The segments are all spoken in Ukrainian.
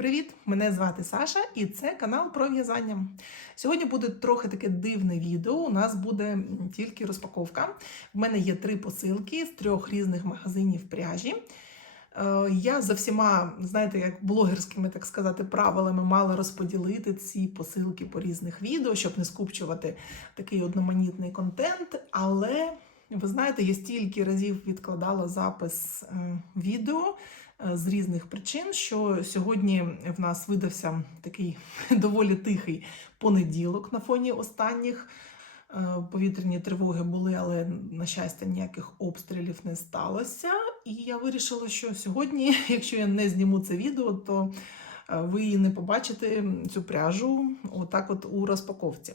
Привіт! Мене звати Саша, і це канал про в'язання. Сьогодні буде трохи таке дивне відео. У нас буде тільки розпаковка. В мене є три посилки з трьох різних магазинів пряжі. Е, Я за всіма, знаєте, як блогерськими, так сказати, правилами мала розподілити ці посилки по різних відео, щоб не скупчувати такий одноманітний контент. Але ви знаєте, я стільки разів відкладала запис е, відео з різних причин, що сьогодні в нас видався такий доволі тихий понеділок на фоні останніх. Е, Повітряні тривоги були, але, на щастя, ніяких обстрілів не сталося. І я вирішила, що сьогодні, якщо я не зніму це відео, то е, ви не побачите цю пряжу отак от у розпаковці.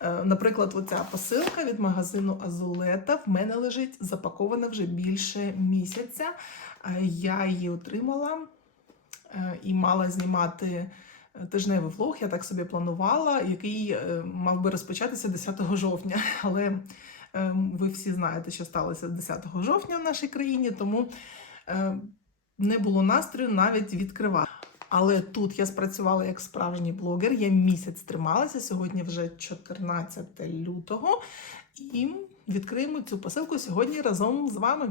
Е, Наприклад, оця посилка від магазину Азулета в мене лежить запакована вже більше місяця. Е, Я її отримала і мала знімати тижневий влог, я так собі планувала, який мав би розпочатися 10 жовтня. Але ви всі знаєте, що сталося 10 жовтня в нашій країні, тому не було настрою навіть відкривати. Але тут я спрацювала як справжній блогер. Я місяць трималася. Сьогодні вже 14 лютого. І відкриємо цю посилку сьогодні разом з вами.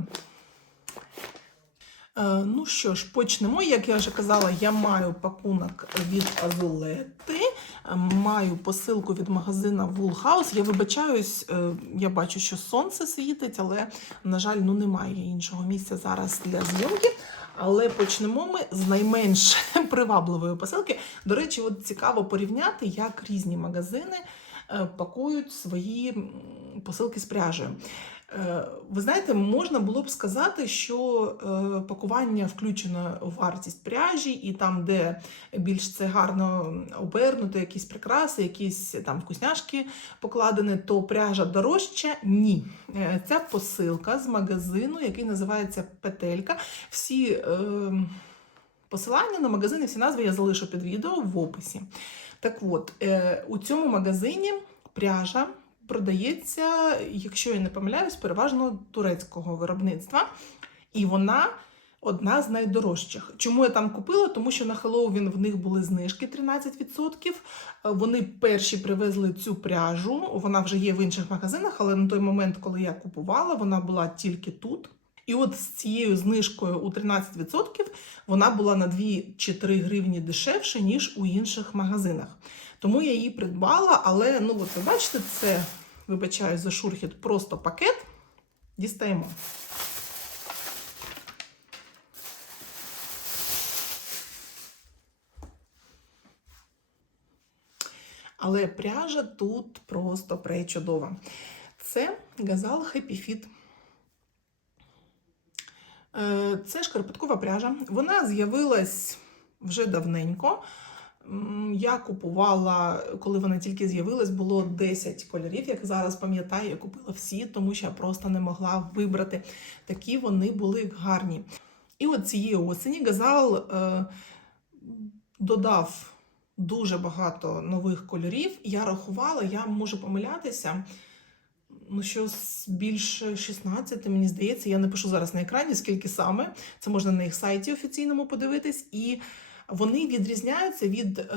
Е, Ну що ж, почнемо. Як я вже казала, я маю пакунок від Азулети, е, маю посилку від магазина Wool House. Я вибачаюсь, е, я бачу, що сонце світить, але, на жаль, ну немає іншого місця зараз для зйомки. Але почнемо ми з найменш привабливої посилки. До речі, от цікаво порівняти, як різні магазини е, пакують свої посилки з пряжею. Е, Ви знаєте, можна було б сказати, що е, пакування включено в вартість пряжі, і там, де більш це гарно обернуто, якісь прикраси, якісь там вкусняшки покладені, то пряжа дорожча. Ні. Е, Ця посилка з магазину, який називається Петелька. Всі е, посилання на магазини, всі назви я залишу під відео в описі. Так от, е, у цьому магазині пряжа продається, якщо я не помиляюсь, переважно турецького виробництва. І вона одна з найдорожчих. Чому я там купила? Тому що на Хеллоуін в них були знижки 13%. Е, Вони перші привезли цю пряжу. Вона вже є в інших магазинах, але на той момент, коли я купувала, вона була тільки тут. І от з цією знижкою у 13% вона була на 2 чи 3 гривні дешевше, ніж у інших магазинах. Тому я її придбала, але ну от ви бачите, це, вибачаю за шурхіт, просто пакет. Дістаємо. Але пряжа тут просто пречудова. Це газал Happy Fit. Е, Це шкарпеткова пряжа. Вона з'явилась вже давненько. Я купувала, коли вона тільки з'явилась, було 10 кольорів. Як зараз пам'ятаю, я купила всі, тому що я просто не могла вибрати. Такі вони були гарні. І от цієї осені Газал е, додав дуже багато нових кольорів. Я рахувала, я можу помилятися. Ну, що з більше 16, мені здається, я напишу зараз на екрані, скільки саме. Це можна на їх сайті офіційному подивитись. І вони відрізняються від е,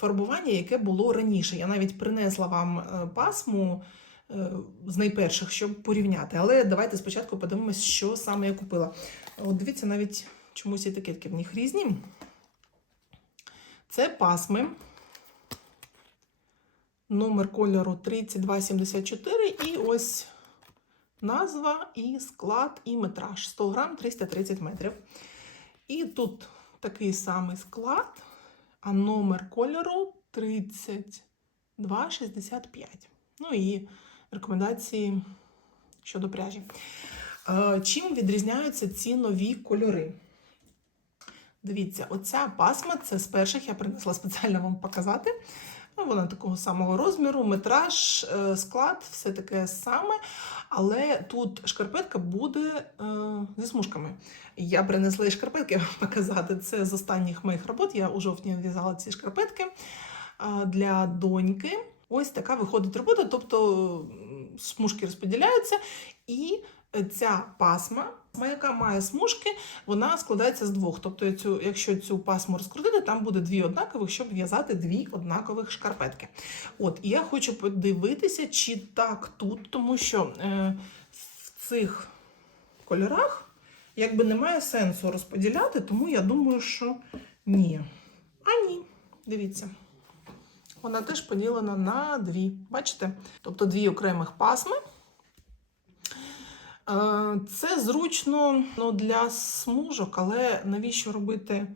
фарбування, яке було раніше. Я навіть принесла вам е, пасму е, з найперших, щоб порівняти. Але давайте спочатку подивимось, що саме я купила. От дивіться, навіть чомусь етикетки в них різні. Це пасми. Номер кольору 3274 і ось назва, і склад, і метраж. 100 грам 330 метрів. І тут такий самий склад, а номер кольору 3265. Ну і рекомендації щодо пряжі. Е, Чим відрізняються ці нові кольори? Дивіться, оця пасма це з перших, я принесла спеціально вам показати. Ну, вона такого самого розміру, метраж, е, склад, все таке саме. Але тут шкарпетка буде е, зі смужками. Я принесла і шкарпетки показати. Це з останніх моїх робот. Я у жовтні в'язала ці шкарпетки е, для доньки. Ось така виходить робота, тобто смужки розподіляються, і ця пасма, яка має смужки, вона складається з двох. Тобто, цю, якщо цю пасму розкрутити, там буде дві однакових, щоб в'язати дві однакових шкарпетки. От, і я хочу подивитися, чи так тут, тому що е, в цих кольорах якби немає сенсу розподіляти, тому я думаю, що ні. А ні, дивіться. Вона теж поділена на дві. Бачите? Тобто дві окремих пасми. Е, Це зручно ну, для смужок, але навіщо робити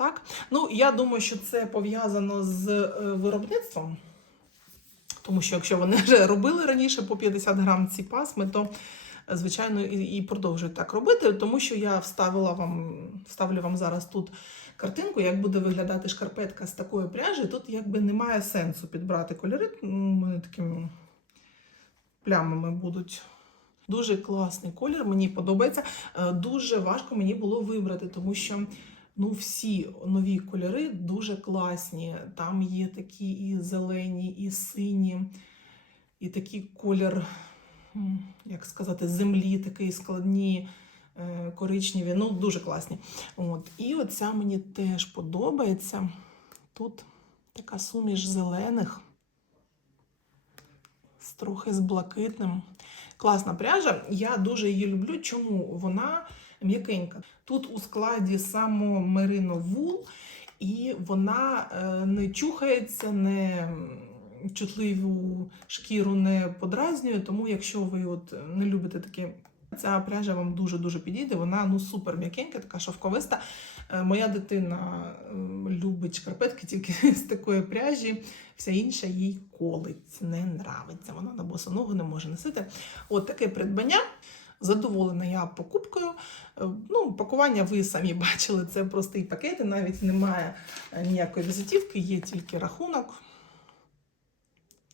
так? Ну, я думаю, що це пов'язано з е, виробництвом. Тому що якщо вони вже робили раніше по 50 грам ці пасми, то звичайно і, продовжують так робити, тому що я вставила вам, вставлю вам зараз тут картинку, як буде виглядати шкарпетка з такої пряжі. Тут якби немає сенсу підбрати кольори. Такими плямами будуть. Дуже класний колір, мені подобається. Е, Дуже важко мені було вибрати, тому що ну, всі нові кольори дуже класні. Там є такі і зелені, і сині, і такий колір, як сказати, землі, такий складні, е, коричневі. Ну, дуже класні. От. І оця мені теж подобається. Тут така суміш зелених, трохи з блакитним. Класна пряжа. Я дуже її люблю. Чому? Вона м'якенька. Тут у складі само мерино вул, і вона е, не чухається, не чутливу шкіру не подразнює. Тому, якщо ви от не любите такі. Ця пряжа вам дуже-дуже підійде, вона ну супер м'якенька, така шовковиста. Е, Моя дитина ем, любить шкарпетки тільки з такої пряжі, вся інша їй колить, не нравиться. Вона на босу ногу не може носити. От таке придбання. Задоволена я покупкою. Е, Ну, пакування ви самі бачили, це простий пакет, навіть немає е, ніякої візитівки, є тільки рахунок.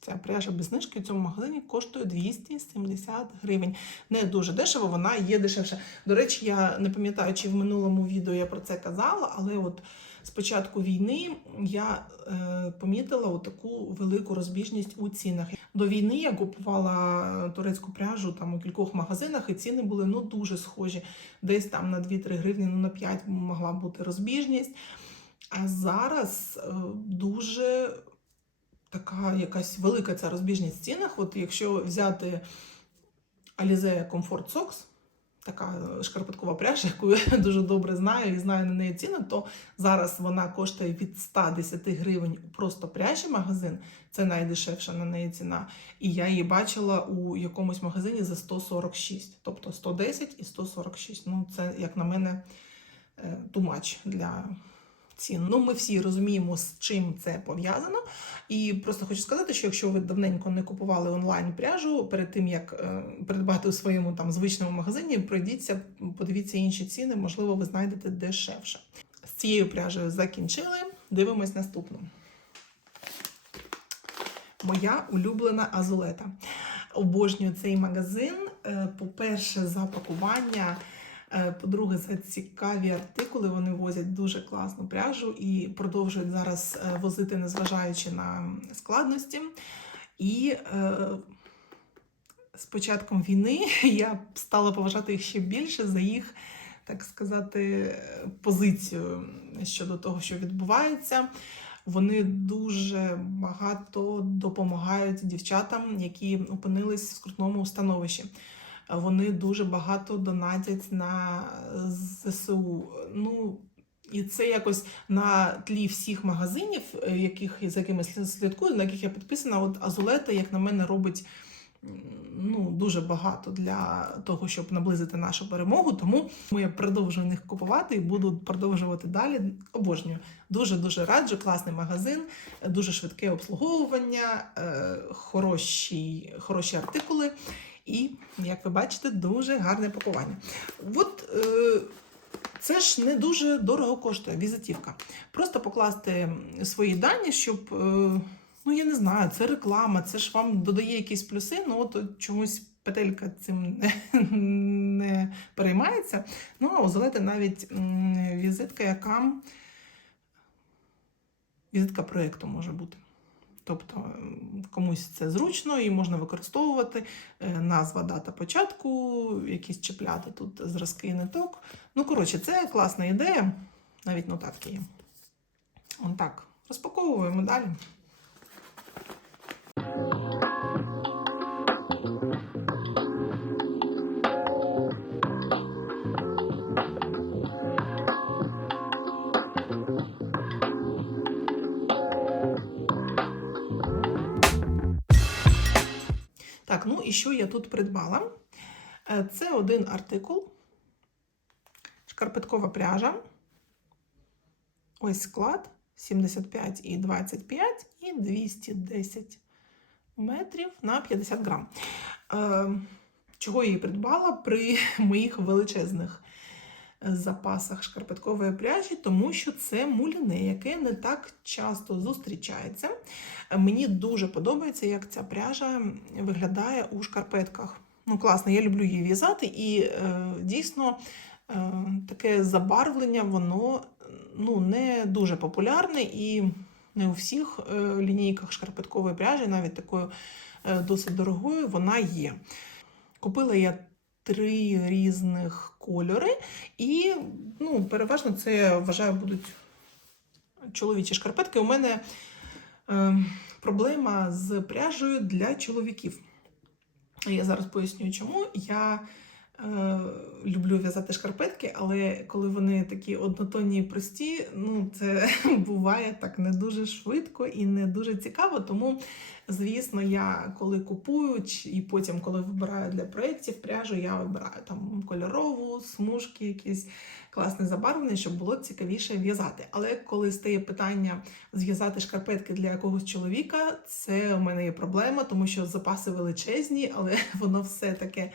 Ця пряжа без знижки в цьому магазині коштує 270 гривень. Не дуже дешево, вона є дешевша. До речі, я не пам'ятаю, чи в минулому відео я про це казала, але от з початку війни я е, помітила таку велику розбіжність у цінах. До війни я купувала турецьку пряжу там у кількох магазинах, і ціни були ну дуже схожі. Десь там на 2-3 гривні, ну на 5 могла бути розбіжність. А зараз е, дуже така якась велика ця розбіжність в цінах. От якщо взяти Alize Comfort Socks, така шкарпеткова пряжа, яку я дуже добре знаю і знаю на неї ціну, то зараз вона коштує від 110 гривень просто пряжі магазин. Це найдешевша на неї ціна. І я її бачила у якомусь магазині за 146, тобто 110 і 146. Ну, це, як на мене, е, too much для цін. Ну, ми всі розуміємо, з чим це пов'язано. І просто хочу сказати, що якщо ви давненько не купували онлайн пряжу, перед тим як е, придбати у своєму там звичному магазині, пройдіться, подивіться інші ціни, можливо, ви знайдете дешевше. З цією пряжею закінчили. Дивимось наступну. Моя улюблена азулета. Обожнюю цей магазин. Е, По-перше, за пакування. Е, По-друге, за цікаві артикули вони возять дуже класну пряжу і продовжують зараз е, возити, незважаючи на складності. І е, з початком війни я стала поважати їх ще більше за їх, так сказати, позицію щодо того, що відбувається. Вони дуже багато допомагають дівчатам, які опинились в скрутному становищі. Вони дуже багато донатять на ЗСУ. Ну, і це якось на тлі всіх магазинів, е, яких, за якими слідкую, на яких я підписана, от Азулета, як на мене, робить ну, дуже багато для того, щоб наблизити нашу перемогу. Тому я продовжую них купувати і буду продовжувати далі. Обожнюю. Дуже-дуже раджу, класний магазин, дуже швидке обслуговування, е, хороші, хороші артикули. І, як ви бачите, дуже гарне пакування. От е, це ж не дуже дорого коштує візитівка. Просто покласти свої дані, щоб, е, ну я не знаю, це реклама, це ж вам додає якісь плюси, ну от чомусь петелька цим не, не переймається. Ну, а у Золети навіть візитка, яка візитка проєкту може бути. Тобто комусь це зручно і можна використовувати е, назва, дата початку, якісь чіпляти тут зразки ниток. Ну, коротше, це класна ідея, навіть нотатки є. Он так. Розпаковуємо далі. Так, ну і що я тут придбала? Е, Це один артикул. Шкарпеткова пряжа. Ось склад 75 і 25 і 210 метрів на 50 грам. Е, Чого я її придбала при моїх величезних запасах шкарпеткової пряжі, тому що це муліне, яке не так часто зустрічається. Мені дуже подобається, як ця пряжа виглядає у шкарпетках. Ну, класно, я люблю її в'язати, і е, дійсно е, таке забарвлення, воно ну, не дуже популярне і не у всіх е, лінійках шкарпеткової пряжі, навіть такою е, досить дорогою, вона є. Купила я три різних кольори, і ну, переважно це вважаю будуть чоловічі шкарпетки. У мене е, проблема з пряжею для чоловіків. Я зараз поясню, чому. Я люблю в'язати шкарпетки, але коли вони такі однотонні і прості, ну це буває так не дуже швидко і не дуже цікаво. Тому, звісно, я коли купую і потім, коли вибираю для проєктів пряжу, я вибираю там кольорову, смужки, якісь класне забарвлення, щоб було цікавіше в'язати. Але коли стає питання зв'язати шкарпетки для якогось чоловіка, це у мене є проблема, тому що запаси величезні, але воно все таке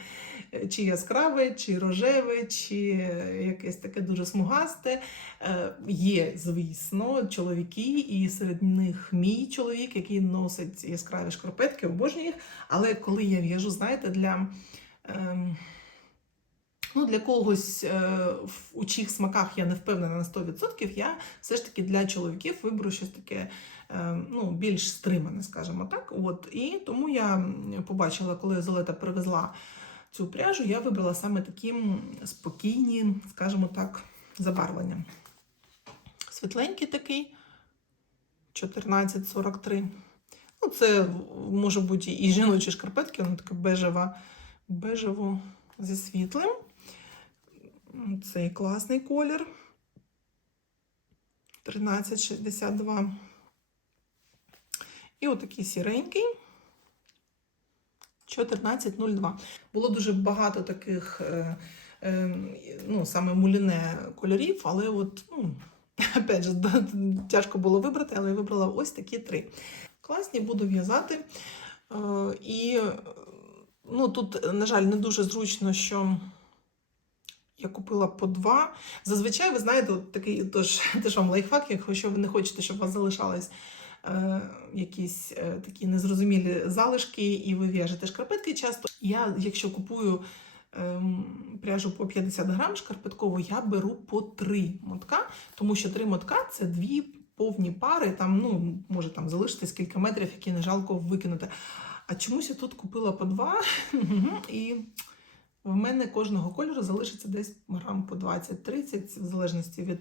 е, чи яскраве, чи рожеве, чи е, якесь таке дуже смугасте. Е, Є, звісно, чоловіки, і серед них мій чоловік, який носить яскраві шкарпетки, обожнює їх. Але коли я в'яжу, знаєте, для. ем, Ну, для когось е, в- у чих смаках я не впевнена на 100%, я все ж таки для чоловіків виберу щось таке е, ну, більш стримане, скажімо так. От. І тому я побачила, коли Золета привезла цю пряжу, я вибрала саме такі спокійні, скажімо так, забарвлення. Світленький такий 1443. Ну, це може бути і жіночі шкарпетки, воно таке бежева, бежево зі світлим. Цей класний колір. 1362. І отакий сіренький. 1402. Було дуже багато таких, е, е, ну, саме муліне кольорів, але от, ну, опять же, тяжко було вибрати, але я вибрала ось такі три. Класні, буду в'язати. Е, і ну, тут, на жаль, не дуже зручно, що я купила по два. Зазвичай, ви знаєте, такий тож, теж вам лайфхак, якщо ви не хочете, щоб у вас залишались е, якісь е, такі незрозумілі залишки, і ви в'яжете шкарпетки часто. Я, якщо купую ем, пряжу по 50 грам шкарпеткову, я беру по три мотка, тому що три мотка це дві повні пари, там, ну, може там залишитись кілька метрів, які не жалко викинути. А чомусь я тут купила по два, і в мене кожного кольору залишиться десь грам по 20-30, в залежності від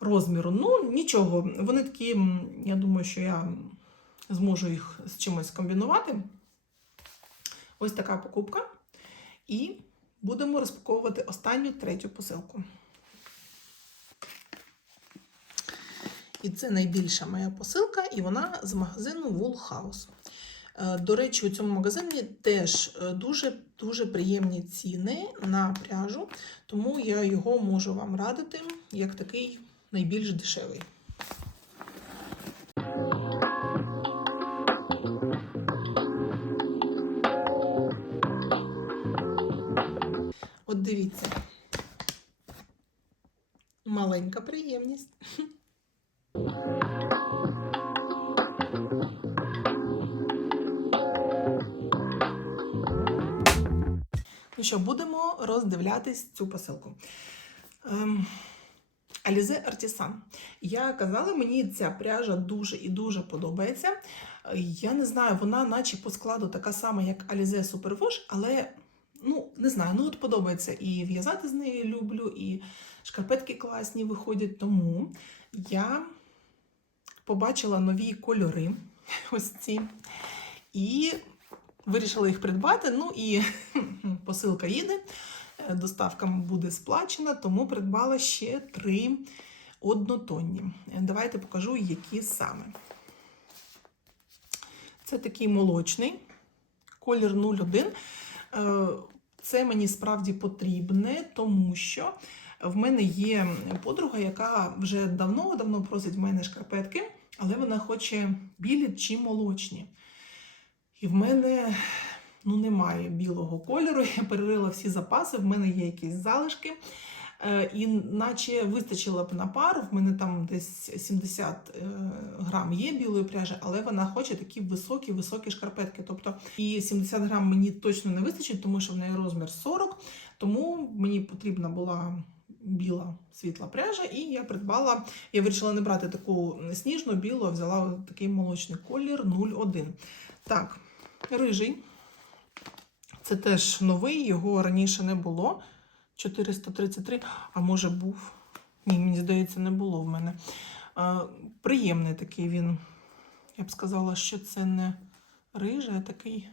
розміру. Ну, нічого, вони такі, я думаю, що я зможу їх з чимось комбінувати. Ось така покупка. І будемо розпаковувати останню третю посилку. І це найбільша моя посилка, і вона з магазину Wool House. Е, До речі, у цьому магазині теж е, дуже дуже приємні ціни на пряжу, тому я його можу вам радити як такий найбільш дешевий. От дивіться. Маленька приємність. Що, будемо роздивлятись цю посилку. Ем, Alize Artisan. Я казала, мені ця пряжа дуже і дуже подобається. Я не знаю, вона наче по складу така сама, як Alize Superwash, але ну, не знаю, ну от подобається. І в'язати з нею люблю, і шкарпетки класні виходять. Тому я побачила нові кольори. Ось ці. І вирішила їх придбати. Ну і посилка їде, е, доставка буде сплачена, тому придбала ще три однотонні. Е, Давайте покажу, які саме. Це такий молочний, колір 01. Е, Це мені справді потрібне, тому що в мене є подруга, яка вже давно-давно просить в мене шкарпетки, але вона хоче білі чи молочні. І в мене ну, немає білого кольору. Я перерила всі запаси, в мене є якісь залишки. Е, І наче вистачило б на пару, в мене там десь 70 е, грам є білої пряжі, але вона хоче такі високі-високі шкарпетки. Тобто і 70 грам мені точно не вистачить, тому що в неї розмір 40, тому мені потрібна була біла світла пряжа, і я придбала. Я вирішила не брати таку сніжну білу, а взяла такий молочний колір 01. Так, рижий. Це теж новий, його раніше не було. 433, а може був. Ні, мені здається, не було в мене. А, приємний такий він. Я б сказала, що це не рижий, а такий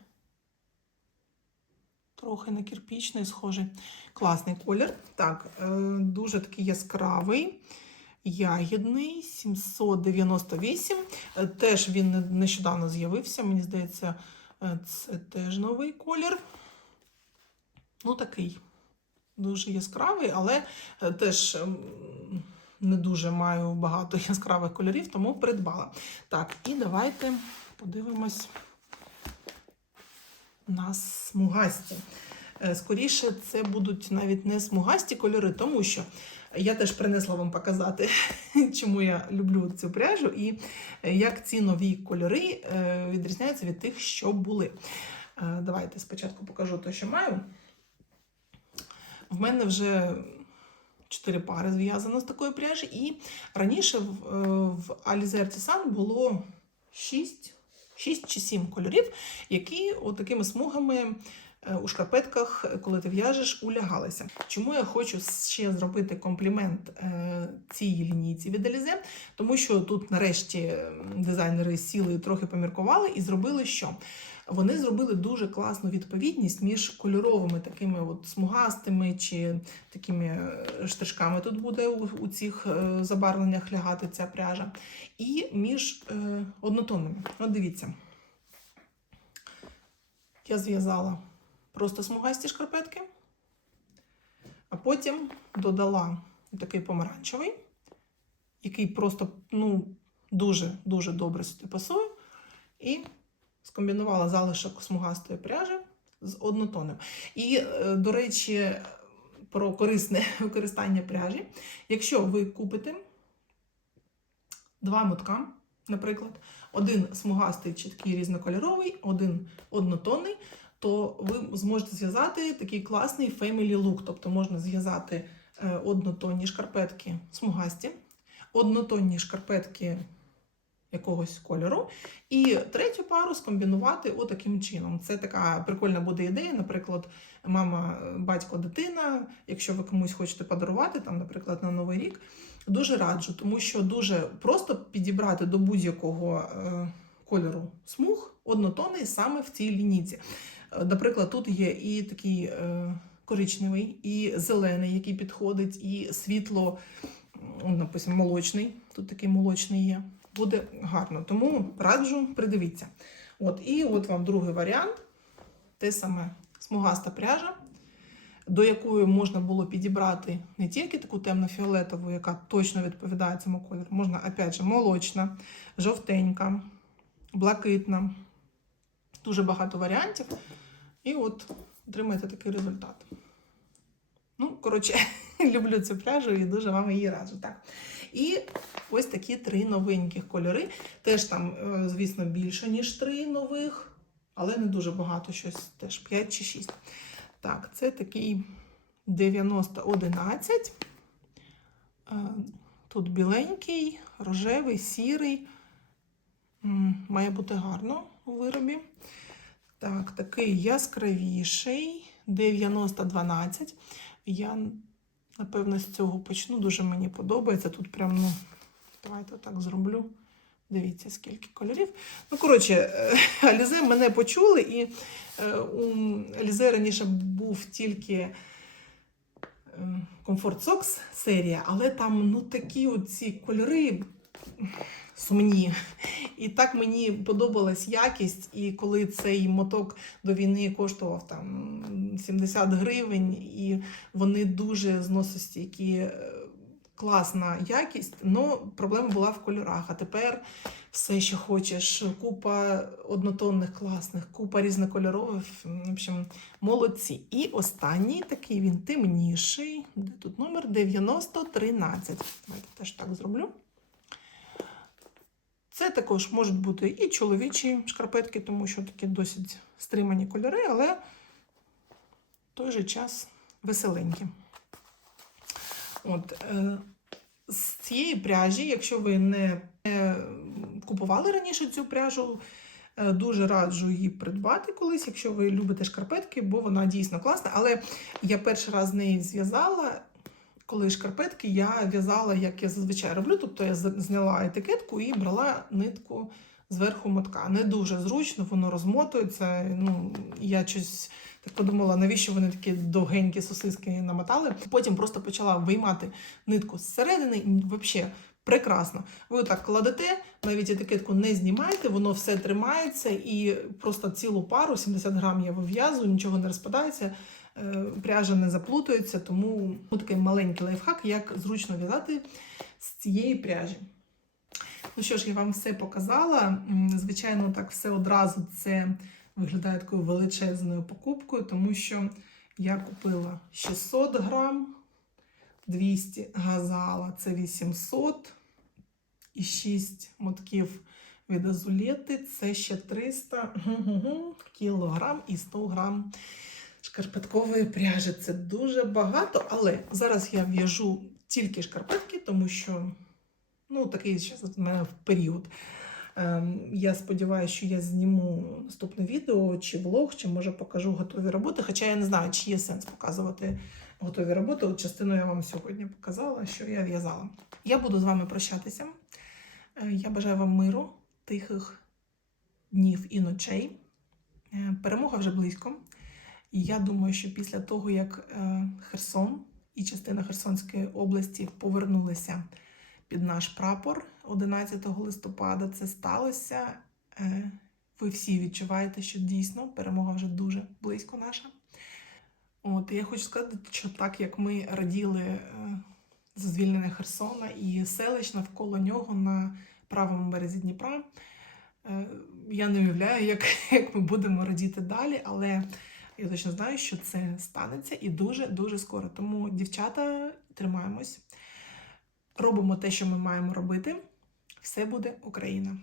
трохи на кирпічний схожий. Класний колір. Так, е, дуже такий яскравий. Ягідний 798. Е, Теж він нещодавно з'явився. Мені здається, це теж новий колір. Ну, такий дуже яскравий, але е, теж ем, не дуже маю багато яскравих кольорів, тому придбала. Так, і давайте подивимось на смугасті. Е, Скоріше, це будуть навіть не смугасті кольори, тому що я теж принесла вам показати, чому я люблю цю пряжу і е, як ці нові кольори е, відрізняються від тих, що були. Е, Давайте спочатку покажу те, що маю. В мене вже чотири пари зв'язано з такої пряжі, і раніше в, в Alize Artisan було 6, 6 чи 7 кольорів, які отакими смугами у шкарпетках, коли ти в'яжеш, улягалися. Чому я хочу ще зробити комплімент е, цій лінійці від Alize? Тому що тут нарешті е, дизайнери сіли трохи поміркували і зробили що? Вони зробили дуже класну відповідність між кольоровими такими от смугастими чи такими е, штришками. Тут буде у, у цих е, забарвленнях лягати ця пряжа, і між е, однотонними. От дивіться, я зв'язала просто смугасті шкарпетки, а потім додала такий помаранчевий, який просто ну, дуже-дуже добре сюди пасує. І скомбінувала залишок смугастої пряжі з однотонним. І, е, до речі, про корисне використання пряжі. Якщо ви купите два мотка, наприклад, один смугастий чіткий різнокольоровий, один однотонний, то ви зможете зв'язати такий класний family look. Тобто можна зв'язати е, однотонні шкарпетки смугасті, однотонні шкарпетки якогось кольору, і третю пару скомбінувати отаким чином. Це така прикольна буде ідея. Наприклад, мама, батько, дитина. Якщо ви комусь хочете подарувати, там, наприклад, на Новий рік, дуже раджу, тому що дуже просто підібрати до будь-якого е, кольору смуг однотонний саме в цій лінійці. Наприклад, тут є і такий е, коричневий, і зелений, який підходить, і світло, написано, молочний. Тут такий молочний є. Буде гарно. Тому раджу, придивіться. От, і от вам другий варіант. Те саме смугаста пряжа, до якої можна було підібрати не тільки таку темно-фіолетову, яка точно відповідає цьому кольору, можна, опять же, молочна, жовтенька, блакитна. Дуже багато варіантів. І от отримаєте такий результат. Ну, коротше, люблю цю пряжу і дуже вам її раджу. Так. І ось такі три новеньких кольори. Теж там, е, звісно, більше, ніж три нових, але не дуже багато, щось теж 5 чи 6. Так, це такий 9011. Е, Тут біленький, рожевий, сірий. Має бути гарно у виробі. Так, такий яскравіший, 9012. Я, напевно, з цього почну. Дуже мені подобається. Тут прям, ну, давайте так зроблю. Дивіться, скільки кольорів. Ну, коротше, е, Алізе мене почули, і е, у Алізе раніше був тільки е, Comfort Socks серія, але там ну, такі оці кольори сумні. І так мені подобалась якість, і коли цей моток до війни коштував там 70 гривень, і вони дуже зносостійкі, е, класна якість, але проблема була в кольорах. А тепер все, що хочеш, купа однотонних класних, купа різнокольорових. В общем, молодці. І останній такий він темніший. Де тут номер 9013. Давайте теж так зроблю. Це також можуть бути і чоловічі шкарпетки, тому що такі досить стримані кольори, але в той же час веселенькі. От, е, з цієї пряжі, якщо ви не купували раніше цю пряжу, е, дуже раджу її придбати колись, якщо ви любите шкарпетки, бо вона дійсно класна. Але я перший раз з неї зв'язала. Коли шкарпетки я в'язала, як я зазвичай роблю, тобто я зняла етикетку і брала нитку зверху мотка. Не дуже зручно, воно розмотується. Ну, я щось так подумала, навіщо вони такі довгенькі сосиски намотали. Потім просто почала виймати нитку зсередини, і взагалі прекрасно. Ви отак кладете, навіть етикетку не знімаєте, воно все тримається і просто цілу пару, 70 грам я вив'язую, нічого не розпадається. Е, Пряжа не заплутується, тому ну, такий маленький лайфхак, як зручно в'язати з цієї пряжі. Ну що ж, я вам все показала. Звичайно, так все одразу це виглядає такою величезною покупкою, тому що я купила 600 грам, 200 газала це 800 і 6 мотків від азулети це ще 300 кілограм і 100 грам шкарпеткової пряжі. Це дуже багато, але зараз я в'яжу тільки шкарпетки, тому що ну, такий зараз в мене період. Ем, Я сподіваюся, що я зніму наступне відео чи влог, чи може покажу готові роботи. Хоча я не знаю, чи є сенс показувати готові роботи. От частину я вам сьогодні показала, що я в'язала. Я буду з вами прощатися. Е, Я бажаю вам миру, тихих днів і ночей. Е, Перемога вже близько. І я думаю, що після того, як е, Херсон і частина Херсонської області повернулися під наш прапор 11 листопада, це сталося. Е, Ви всі відчуваєте, що дійсно перемога вже дуже близько наша. От, я хочу сказати, що так як ми раділи е, за звільнення Херсона і селищ навколо нього на правому березі Дніпра, я не уявляю, як, як ми будемо радіти далі, але я точно знаю, що це станеться і дуже-дуже скоро. Тому, дівчата, тримаємось, робимо те, що ми маємо робити. Все буде Україна.